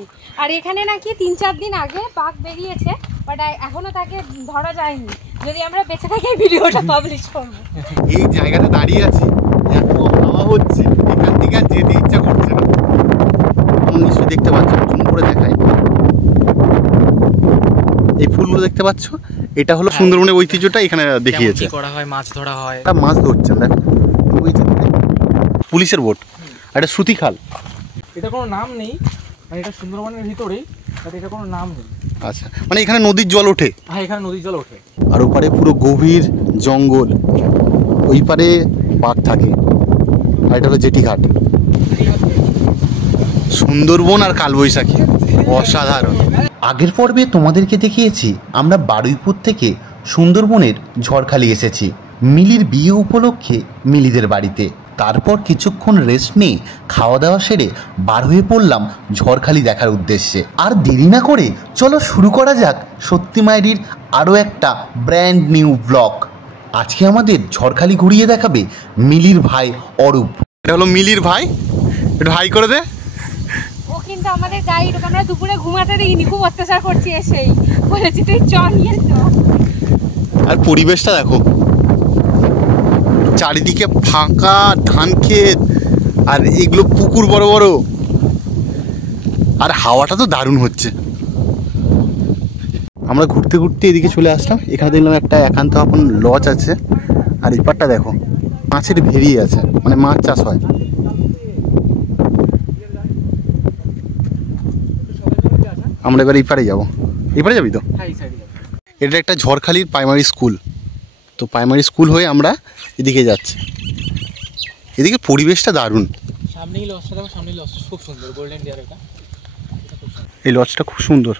থাকি। আর এখানে নাকি 3-4 দিন আগে বাঘ বেরিয়েছে, বাট এখনো তাকে ধরা যায়নি। যদি আমরা বেঁচে থাকি ভিডিওটা পাবলিশ করব। এই জায়গাটা দাঁড়িয়ে আছি, এত হাওয়া হচ্ছে, এখান থেকে আর যেতে ইচ্ছা করছে না। নিশ্চয়ই দেখতে পাচ্ছ, জুম করে দেখাই, এই ফুলগুলো দেখতে পাচ্ছ, এটা হলো সুন্দরবনের ঐতিহ্যটা এখানে দেখিয়েছে। করা হয়, মাছ ধরা হয়, মাছ ধরছেন দেখো, পুলিশের বোট, এটা শ্রুতি খাল। এটা কোনো নাম নেই, মানে এটা সুন্দরবনের ভিতরেই, বাট এটা কোনো নাম নেই। আচ্ছা, মানে এখানে নদীর জল ওঠে? হ্যাঁ, এখানে নদীর জল ওঠে। আর ওপারে পুরো গভীর জঙ্গল, ওই পারে বাঘ থাকে। আর এটা হলো জেটি ঘাট। সুন্দরবন আর কালবৈশাখী অসাধারণ। আগের পর্বে তোমাদেরকে দেখিয়েছি আমরা বারুইপুর থেকে সুন্দরবনের ঝড়খালি এসেছি মিলির বিয়ে উপলক্ষে মিলিদের বাড়িতে। তারপর কিছুক্ষণ রেস্ট নিয়ে খাওয়া দাওয়া সেরে বার হয়ে পড়লাম ঝড়খালি দেখার উদ্দেশ্যে। আর দেরি না করে চলো শুরু করা যাক সত্যি মায়েরির আরও একটা ব্র্যান্ড নিউ ব্লগ। আজকে আমাদের ঝড়খালি ঘুরিয়ে দেখাবে মিলির ভাই অরূপ। এটা হলো মিলির ভাই, একটু হাই করে দে। ও কিন্তু আমাদের গাইড, আমরা দুপুরে ঘুমাতে দিইনি, খুব অত্যাচার করছি এসেই, বলেছি তুই চ নিয়ে চ। আর পরিবেশটা দেখো, চারিদিকে ফাঁকা ধান ক্ষেত, আর এগুলো পুকুর বড় বড়, আর হাওয়াটা তো দারুণ হচ্ছে। আমরা ঘুরতে ঘুরতে এদিকে চলে আসলাম, এখানে দেখলাম একটা একান্ত আপন লজ আছে। আর এই পারটা দেখো, মাছের ভেরি আছে, মানে মাছ চাষ হয়। আমরা এবার এই পারে যাবো। এই পারে যাবি তো? এটা একটা ঝড়খালির প্রাইমারি স্কুল। তো প্রাইমারি স্কুল হয়ে আমরা এদিকে যাচ্ছি। এদিকে পরিবেশটা দারুণ। সামনেই লজটা দেখো, সামনেই লজটা খুব সুন্দর, গোল্ডেন ডিয়ার। এটা এই লজটা খুব সুন্দর,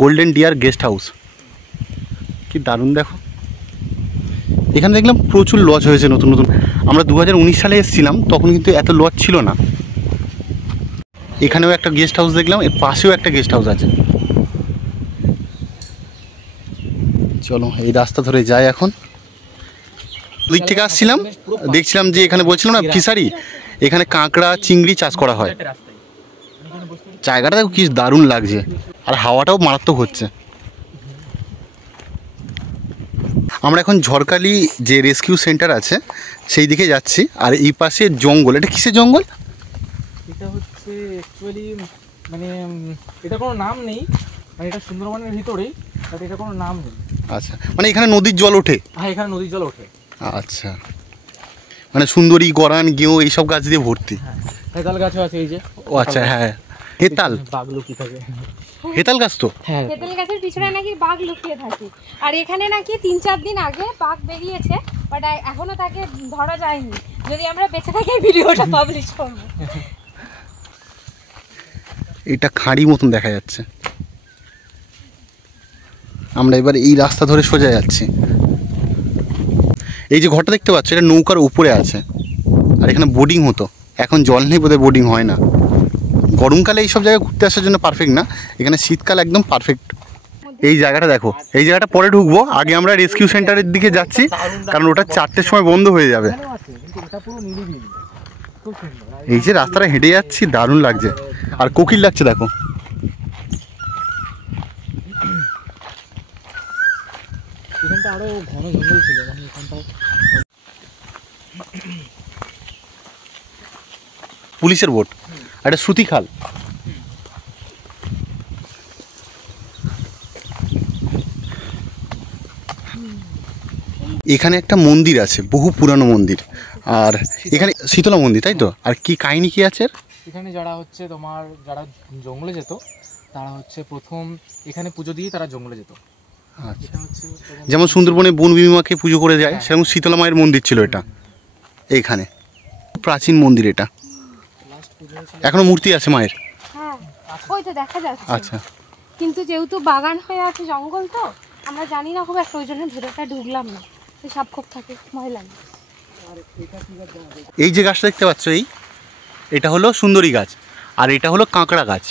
গোল্ডেন ডিয়ার গেস্ট হাউস, কি দারুণ দেখো। এখানে দেখলাম প্রচুর লজ হয়েছে নতুন নতুন। আমরা 2019 সালে এসেছিলাম, তখন কিন্তু এত লজ ছিল না। এখানেও একটা গেস্ট হাউস দেখলাম, এর পাশেও একটা গেস্ট হাউস আছে। চলো এই রাস্তা ধরে যাই এখন। দিক থেকে আসছিলাম, দেখছিলাম যে এখানে বলছিলাম না ফিশারি, এখানে কাঁকড়া চিংড়ি চাষ করা হয়। জায়গাটা দেখো কি দারুণ লাগছে, আর হাওয়াটাও মারাত্মক হচ্ছে। আমরা এখন ঝড়খালি যে রেস্কিউ সেন্টার আছে সেই দিকে যাচ্ছি। আর এই পাশে জঙ্গল, এটা কিসের জঙ্গল? এটা হচ্ছে অ্যাকচুয়ালি, মানে এটা কোনো নাম নেই, মানে এটা সুন্দরবনের ভিতরেই, বাট এটা কোনো নাম নেই। আচ্ছা, মানে এখানে নদীর জল ওঠে? হ্যাঁ, এখানে নদীর জল ওঠে। আচ্ছা, মানে সুন্দরী, গরান, গেঁয়ো এইসব গাছ দিয়ে ভর্তি। হ্যাঁ, হেতাল গাছও আছে এই যে। ও আচ্ছা, হ্যাঁ, হেতাল, বাঘ লুকিয়ে থাকে। হেতাল গাছ তো? হ্যাঁ, হেতাল গাছের পিছনে নাকি বাঘ লুকিয়ে থাকে। আর এখানে নাকি 3-4 দিন আগে বাঘ বেরিয়েছে, বাট এখনো তাকে ধরা যায়নি। যদি আমরা বেঁচে থাকি ভিডিওটা পাবলিশ করব। এটা খাঁড়ি মতন দেখা যাচ্ছে। আমরা এবার এই রাস্তা ধরে সোজা যাচ্ছি। এই যে ঘরটা দেখতে পাচ্ছ, এটা নৌকার উপরে আছে, আর এখানে বোটিং হতো। এখন জল নেই, বোধহয় বোটিং হয় না। গরমকালে এইসব জায়গায় ঘুরতে আসার জন্য পারফেক্ট না, এখানে শীতকাল একদম পারফেক্ট। এই জায়গাটা দেখো, এই জায়গাটা পরে ঢুকবো, আগে আমরা রেস্কিউ সেন্টারের দিকে যাচ্ছি, কারণ ওটা 4টের সময় বন্ধ হয়ে যাবে। এই যে রাস্তাটা হেঁটে যাচ্ছি, দারুণ লাগছে, আর কোকিল লাগছে দেখো। এখানটা আরো ঘন জঙ্গল ছিল, মানে এখানটা পুলিশের বোট, এটা শ্রুতি খাল। এখানে একটা মন্দির আছে, বহু পুরানো মন্দির। আর এখানে শীতলা মন্দির, তাই তো? আর কি কাহিনী কি আছে? এখানে যারা হচ্ছে তোমার, যারা জঙ্গলে যেত, তারা হচ্ছে প্রথম এখানে পুজো দিয়ে তারা জঙ্গলে যেত। আচ্ছা, যেমন সুন্দরবনে বন বিমাকে পুজো করে যায়, সেরকম শীতলা মায়ের মন্দির ছিল এটা। এইখানে প্রাচীন মন্দির এটা, এখনো মূর্তি আছে মায়ের। হ্যাঁ, ওই তো দেখা যাচ্ছে। আচ্ছা, কিন্তু যেহেতু বাগান হয়ে আছে, জঙ্গল তো আমরা জানি না খুব একটা, ওই জন্য ভেতরটা ঢুকলাম না। সাপ খোপ থাকে, ভয় লাগে। এই যে গাছটা দেখতে পাচ্ছ, এটা হলো সুন্দরী গাছ, আর এটা হলো কাঁকড়া গাছ।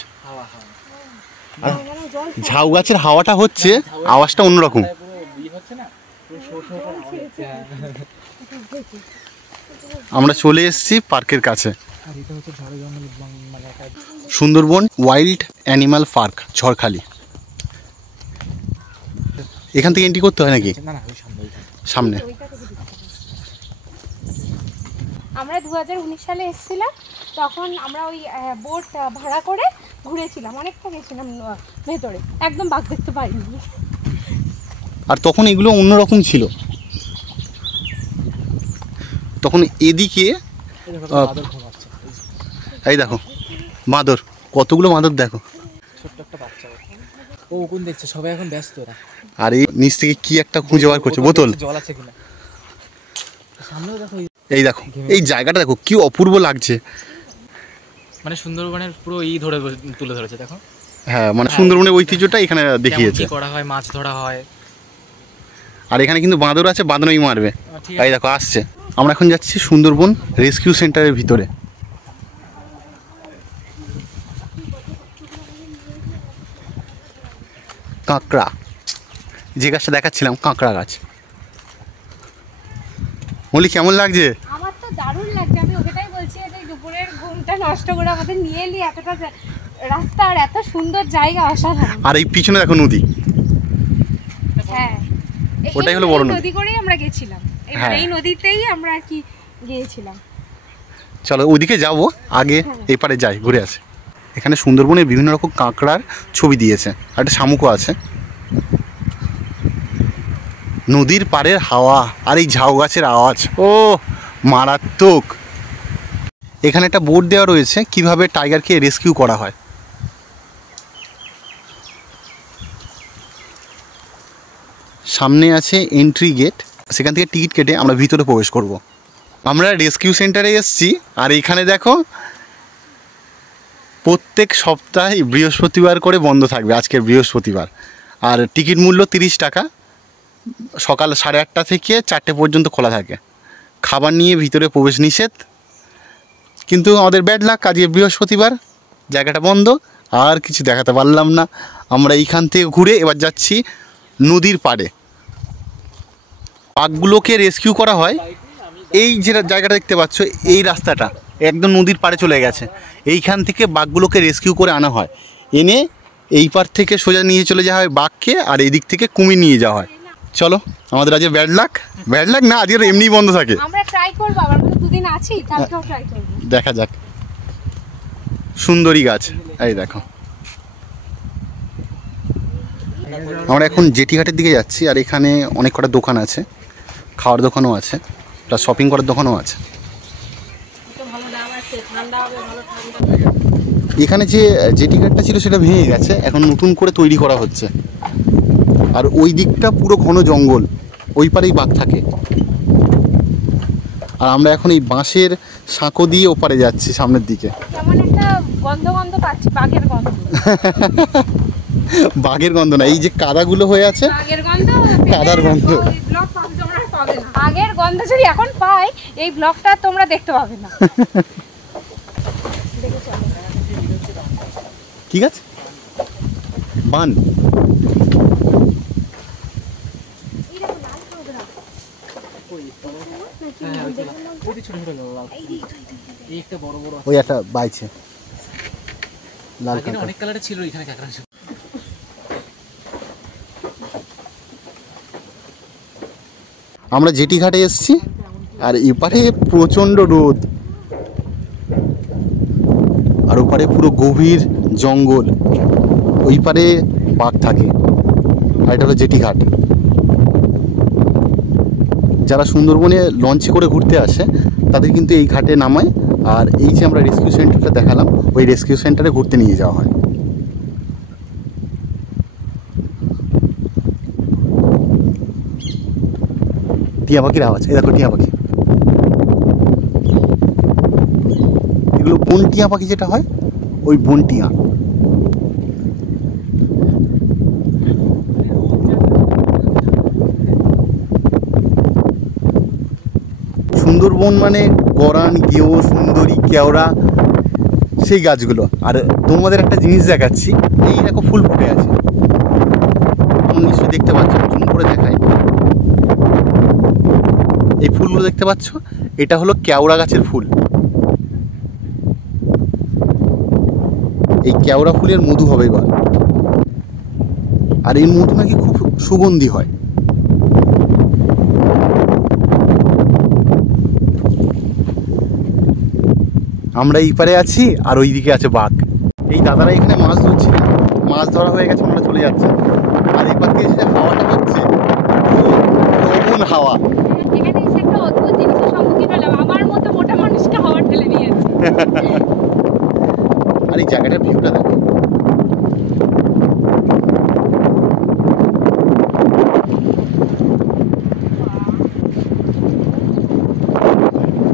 ঝাউ গাছের হাওয়াটা হচ্ছে, আওয়াজটা অন্যরকম। আমরা চলে এসেছি পার্কের কাছে। Sundarban wild animal park Jharkhali. এখান থেকে এন্ট্রি করতে হয় নাকি? না না, ওই সামনে। আমরা 2019 সালে এসেছিলাম, তখন আমরা ওই বোট ভাড়া করে ঘুরেছিলাম, অনেকটা গেছিলাম ভেতরে, একদম বাঘ দেখতে পাইনি। আর তখন এগুলো অন্যরকম ছিল। তখন এদিকে এই দেখো বাঁদর, কতগুলো বাঁদর দেখো। ছোট্ট একটা বাচ্চা, ও কোন দেখছে, সবাই এখন ব্যস্ত ওরা। আর এই নিচ থেকে কি একটা খুঁজে বার করছে, বোতল। জল আছে কিনা সামনেও দেখো। এই দেখো এই জায়গাটা দেখো কি অপূর্ব লাগছে। মানে সুন্দরবনের পুরো ধরে তুলে ধরেছে দেখো। হ্যাঁ, মানে সুন্দরবনের ঐতিহ্যটা এখানে দেখিয়েছে। কি করা হয়, মাছ ধরা হয়। আর এখানে কিন্তু বাঁদর আছে, বাঁদরই মারবে। এই দেখো আসছে। আমরা এখন যাচ্ছি সুন্দরবন রেস্কিউ সেন্টারের ভিতরে। কাঁকড়া, যে গাছটা দেখাচ্ছিলাম, কাঁকড়া গাছ। বলি কেমন লাগছে? আমার তো দারুণ লাগছে, আমি ওটাই বলছি, এই দুপুরের ঘুমটা নষ্ট করে আমাদের নিয়ে এলি, এতটা রাস্তা আর এত সুন্দর জায়গা, অসাধারণ। আর এই পিছনে দেখো নদী। হ্যাঁ, ওটাই হলো বড় নদী করেই আমরা গেছিলাম, এই নদীতেই আমরা আর কি গিয়েছিলাম। চলো ওইদিকে যাবো, আগে এই পারে যাই, ঘুরে আসে। এখানে সুন্দরবনের বিভিন্ন রকম কাঁকড়ার ছবি দিয়েছে, আর একটা শামুকও আছে। নদীর পাড়ের হাওয়া আর এই ঝাউ গাছের আওয়াজ, ও মারাত্মক। এখানে একটা বোর্ড দেওয়া রয়েছে কিভাবে টাইগারকে রেস্কিউ করা হয়। সামনে আছে এন্ট্রি গেট, সেখান থেকে টিকিট কেটে আমরা ভিতরে প্রবেশ করব। আমরা রেস্কিউ সেন্টারে এসেছি, আর এখানে দেখো প্রত্যেক সপ্তাহে বৃহস্পতিবার করে বন্ধ থাকবে, আজকের বৃহস্পতিবার। আর টিকিট মূল্য 30 টাকা। সকাল 8:30 থেকে 4টে পর্যন্ত খোলা থাকে। খাবার নিয়ে ভিতরে প্রবেশ নিষেধ, কিন্তু আমাদের ব্যাড লাক, আজকে বৃহস্পতিবার, জায়গাটা বন্ধ। আর কিছু দেখাতে পারলাম না। আমরা এইখান থেকে ঘুরে এবার যাচ্ছি নদীর পাড়ে। বাঘগুলোকে রেস্কিউ করা হয় এই যে জায়গাটা দেখতে পাচ্ছ, এই রাস্তাটা একদম নদীর পাড়ে চলে গেছে। এইখান থেকে বাঘগুলোকে রেস্কিউ করে আনা হয়, এনে এই পার থেকে সোজা নিয়ে চলে যাওয়া হয় বাঘকে, আর এই দিক থেকে কুমির নিয়ে যাওয়া হয়। চলো, আমাদের আজকে ব্যাড লাক না, আজকে এমনি বন্ধ থাকে। আমরা ট্রাই করব, আবার আমরা 2 দিন আছি, কালকেও ট্রাই করব। দেখা যাক। সুন্দরী গাছ, এই দেখো। আমরা এখন জেটিঘাটের দিকে যাচ্ছি, আর এখানে অনেক কটা দোকান আছে, খাওয়ার দোকানও আছে, প্লাস শপিং করার দোকানও আছে। এখানে যে জেটিঘাটটা ছিল সেটা ভেঙে গেছে, এখন নতুন করে তৈরি করা হচ্ছে। আর ওই দিকটা পুরো ঘন জঙ্গল, ওই পারেই বাঘ থাকে। আর আমরা এখন এই বাঁশের সাঁকো দিয়ে ওপারে যাচ্ছি সামনের দিকে। কেমন একটা গন্ধ পাচ্ছি, বাঘের গন্ধ। বাঘের গন্ধ না, এই যে কাদাগুলো হয়ে আছে, বাঘের গন্ধ, কাদার গন্ধ। ব্লগ তোমরা পাবে না। বাঘের গন্ধ যদি এখন পাই, এই ব্লগটা তোমরা দেখতে পাবে না। ঠিক আছে, বান। ওই একটা বাইছে লাল কাঁকড়া, অনেক কালারের ছিল এখানে কাঁকড়া। আমরা জেটি ঘাটে এসেছি, আর এপারে প্রচণ্ড রোদ, আর ওপারে পুরো গভীর জঙ্গল, ওই পারে বাঘ থাকে। আর এটা হলো জেটি ঘাট। যারা সুন্দরবনে লঞ্চে করে ঘুরতে আসে তাদের কিন্তু এই ঘাটে নামায়, আর এই যে আমরা রেস্কিউ সেন্টারটা দেখালাম, ওই রেস্কিউ সেন্টারে ঘুরতে নিয়ে যাওয়া হয়। টিয়া পাখির আওয়াজ, এই দেখো টিয়া পাখি। এগুলো বন টিয়া পাখি যেটা হয়, ওই বন টিয়া। সুন্দরবন মানে গরান, গেও, সুন্দরী, কেওড়া, সেই গাছগুলো। আর তোমাদের একটা জিনিস দেখাচ্ছি, এই দেখো ফুল ফুটে আছে, তোমরা নিশ্চয়ই দেখতে পাচ্ছ, জুম করে দেখায়। এই ফুলগুলো দেখতে পাচ্ছ, এটা হলো কেওড়া গাছের ফুল। এই কেওড়া ফুলের মধু হবে এবার। আর এই মধু নাকি খুব সুগন্ধি হয়। আমরা এই পারে আছি আর ওইদিকে আছে বাঘ। এই দাদারা এখানে মাছ ধরছে, মাছ ধরা হয়ে গেছে, ওনারা চলে যাচ্ছে। আর এই পার দিয়ে যে হাওয়াটা হচ্ছে এমন হাওয়া, এখানে এসে একটা অদ্ভুত জিনিসের সম্মুখীন হলাম, আমার মতো মোটা মানুষকে হাওয়া ঠেলে নিয়েছে। আর এই জায়গাটার ভিউটা দেখো,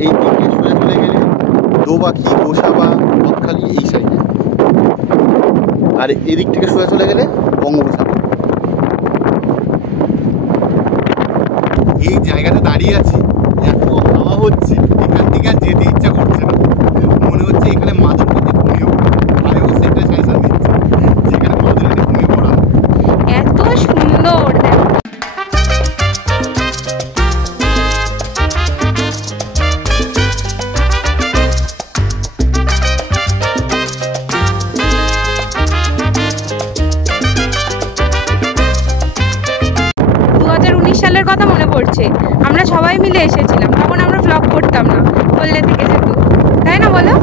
এই দিকে সোজা চলে গেলে দোবাকি, গোসাবা, বকখালি এই সাইডে, আর এদিক থেকে সোজা চলে গেলে বঙ্গোপসাগর। এই জায়গাতে দাঁড়িয়ে আছি, এত হাওয়া হচ্ছে, এখান থেকে আর যেতে ইচ্ছা করছে না। মনে হচ্ছে এখানে মাদুর পেতে ঘুমিয়ে পড়ে, আরেও সেটা সাজেশন দিচ্ছে যেখানে মাদুর পেতে ঘুমিয়ে পড়া। এত সুন্দর দেখো। 2019 সালের কথা মনে পড়ছে, আমরা সবাই মিলে এসেছিলাম, তখন আমরা ব্লগ করতাম না, বললে থেকে যেত, তাই না বলো?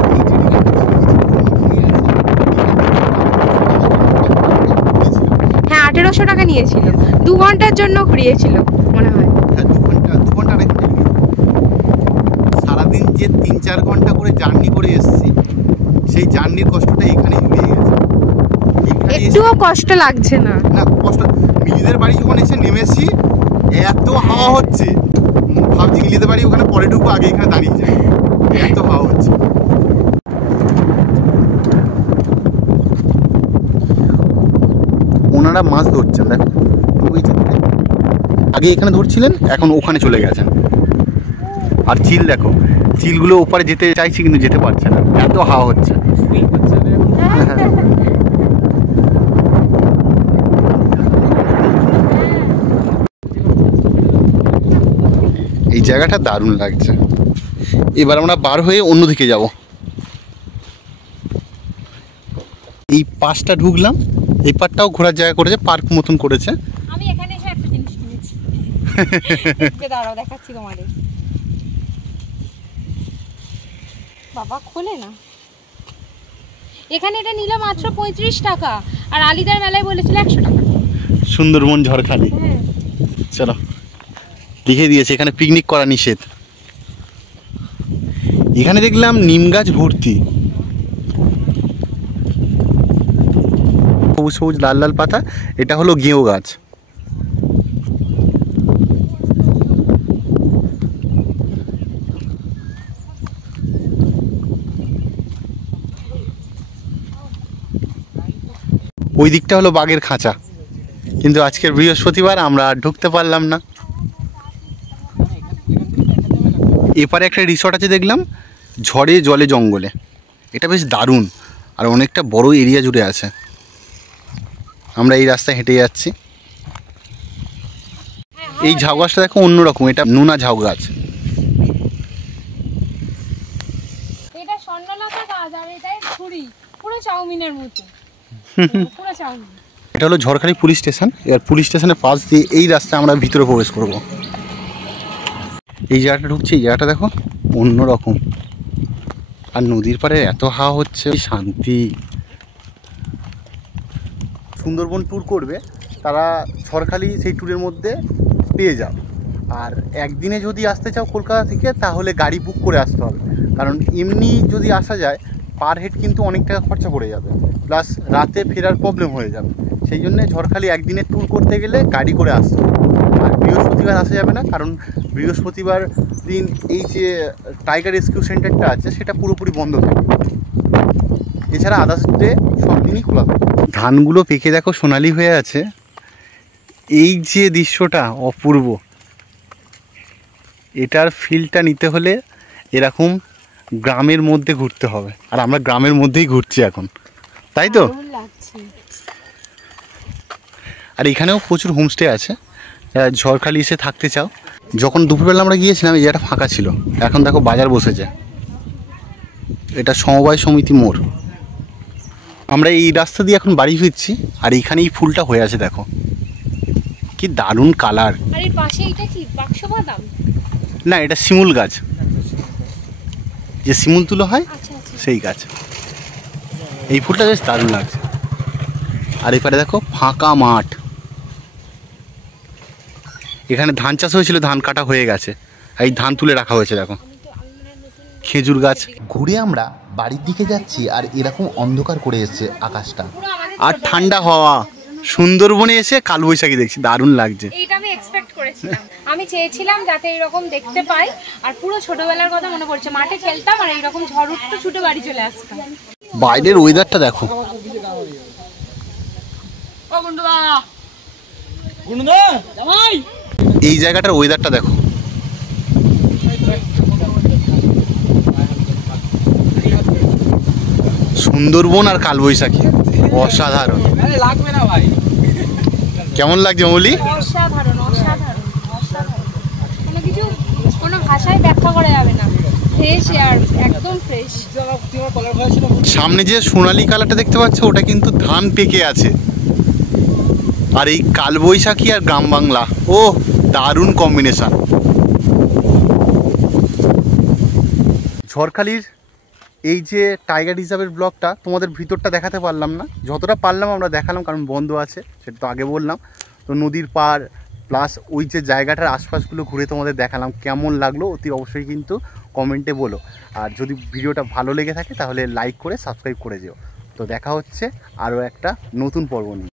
হ্যাঁ, 1800 টাকা নিয়েছিল, 2 ঘন্টার জন্য ঘুরিয়েছিল মনে হয়। হ্যাঁ, 2 ঘন্টা সারাদিন যে 3-4 ঘন্টা করে জার্নি করে এসেছি, সেই জার্নির কষ্টটা এখানেই মিলিয়ে গেছে। একটুও কষ্ট লাগছে না। না কষ্ট, মিলিদের বাড়ি যখন এসে নেমেছি এত হাওয়া হচ্ছে, ভাবছি মিলিদের বাড়ি ওখানে পরে ঢুকবো, আগে এখানে দাঁড়িয়ে যায়, এত হাওয়া হচ্ছে। ওনারা মাছ ধরছেন দেখো, আগে এখানে ধরছিলেন, এখন ওখানে চলে গেছেন। আর চিল দেখো, চিলগুলো ওপারে যেতে চাইছি কিন্তু যেতে পারছে না, এত হাওয়া হচ্ছে। এই জায়গাটা দারুণ লাগছে। এবার আমরা বার হয়ে অন্যদিকে যাব। এই পাশটা ঢুকলাম, এই পারটাও ঘোরার জায়গা করেছে, পার্ক মতন করেছে। আমি এখানে এসে একটা জিনিস কিনেছি, দাঁড়াও দেখাচ্ছি তোমাদের। বাবা খোলে না। এখানে এটা নিলে মাত্র 35 টাকা, আর আলিদার মেলায় বলেছিল 100 টাকা। সুন্দরবন ঝড়খালি। হ্যাঁ চলো, লিখে দিয়েছে এখানে পিকনিক করা নিষেধ। এখানে দেখলাম নিম গাছ ভর্তি, সবুজ সবুজ লাল লাল পাতা, এটা হলো গেঁয়ো গাছ। ওই দিকটা হলো বাঘের খাঁচা, কিন্তু আজকের বৃহস্পতিবার আমরা আর ঢুকতে পারলাম না। এপারে একটা রিসর্ট আছে দেখলাম, ঝড়ে জলে জঙ্গলে, এটা বেশ দারুণ, আর অনেকটা বড় এরিয়া জুড়ে আছে। আমরা এই রাস্তায় হেঁটে যাচ্ছি। এই ঝাউ গাছটা দেখো অন্যরকম, এটা নোনা ঝাউ গাছ। এটা স্বর্ণলতা গাছ, আর এটাই ছুরি, পুরো চাউমিনের মতো, পুরো চাউমিন। এটা হলো ঝড়খালি পুলিশ স্টেশন। এবার পুলিশ স্টেশনের পাশ দিয়ে এই রাস্তায় আমরা ভিতরে প্রবেশ করব। এই জায়গাটা ঢুকছি, এই জায়গাটা দেখো অন্যরকম, আর নদীর পাড়ে এত হাওয়া হচ্ছে, শান্তি। সুন্দরবন ট্যুর করবে তারা ঝড়খালি সেই ট্যুরের মধ্যে পেয়ে যাও। আর একদিনে যদি আসতে চাও কলকাতা থেকে, তাহলে গাড়ি বুক করে আসতে হবে, কারণ এমনি যদি আসা যায় পার হেড কিন্তু অনেক টাকা খরচা পড়ে যাবে, প্লাস রাতে ফেরার প্রবলেম হয়ে যাবে। সেই জন্যে ঝড়খালি একদিনের ট্যুর করতে গেলে গাড়ি করে আসতে হবে। আর বৃহস্পতিবার আসা যাবে না, কারণ বৃহস্পতিবার দিন এই যে টাইগার রেস্কিউ সেন্টারটা আছে সেটা পুরোপুরি বন্ধ থাকে, এছাড়া আদার্স ডে সব দিনই খোলা থাকে। ধানগুলো পেকে দেখো সোনালি হয়ে আছে, এই যে দৃশ্যটা অপূর্ব। এটার ফিলটা নিতে হলে এরকম গ্রামের মধ্যে ঘুরতে হবে, আর আমরা গ্রামের মধ্যেই ঘুরছি এখন, তাই তো? আর এখানেও প্রচুর হোমস্টে আছে, ঝড়খালি এসে থাকতে চাও। যখন দুপুরবেলা আমরা গিয়েছিলাম এই জায়গাটা ফাঁকা ছিল, এখন দেখো বাজার বসেছে। এটা সমবায় সমিতি মোড়। আমরা এই রাস্তা দিয়ে এখন বাড়ি ফিরছি, আর এইখানে এই ফুলটা হয়ে আছে, দেখো কি দারুণ কালার। আর এর পাশে এটা কি বাক্স বাদাম? না, এটা শিমুল গাছ, যে শিমুল তুলো হয় আচ্ছা আচ্ছা। সেই গাছ। এই ফুলটা বেশ দারুণ লাগছে। আর এপারে দেখো ফাঁকা মাঠ, এখানে ধান চাষ হয়েছিল, ধান কাটা হয়ে গেছে, এই ধান তুলে রাখা হয়েছে। দেখো খেজুর গাছ। ঘুরে আমরা বাড়ির দিকে যাচ্ছি, আর এরকম অন্ধকার করে এসছে আকাশটা, আর ঠান্ডা হাওয়া। সুন্দরবনে এসে কালবৈশাখী দেখছি, দারুণ লাগছে। এইটা আমি এক্সপেক্ট করেছিলাম, আমি চেয়েছিলাম যাতে এরকম দেখতে পাই। আর পুরো ছোটবেলার কথা মনে পড়ছে, মাঠে খেলতাম আর এইরকম ঝড় উঠতো, ছুটে বাড়ি চলে আসতাম। বাইরের ওয়েদারটা দেখো। এই জায়গাটার ওয়েদারটা দেখো। সুন্দরবন আর কালবৈশাখী অসাধারণ। কেমন লাগছে মৌলি? অসাধারণ অসাধারণ অসাধারণ, কোনো কিছু কোনো ভাষায় ব্যাখ্যা করা যাবে না। ফ্রেশ এয়ার, একদম ফ্রেশ। সামনে যে সোনালী কালারটা দেখতে পাচ্ছ, ওটা কিন্তু ধান পেকে আছে। আর এই কালবৈশাখী আর গ্রাম বাংলা, ও দারুণ কম্বিনেশন। ঝড়খালির এই যে টাইগার রিজার্ভের ব্লগটা তোমাদের ভিতরটা দেখাতে পারলাম না, যতটা পারলাম আমরা দেখালাম, কারণ বন্ধ আছে, সেটা তো আগে বললাম। তো নদীর পাড় প্লাস ওই যে জায়গাটার আশপাশগুলো ঘুরে তোমাদের দেখালাম। কেমন লাগলো অতি অবশ্যই কিন্তু কমেন্টে বলো। আর যদি ভিডিওটা ভালো লেগে থাকে তাহলে লাইক করে সাবস্ক্রাইব করে যেও। তো দেখা হচ্ছে আরও একটা নতুন পর্ব নিয়ে।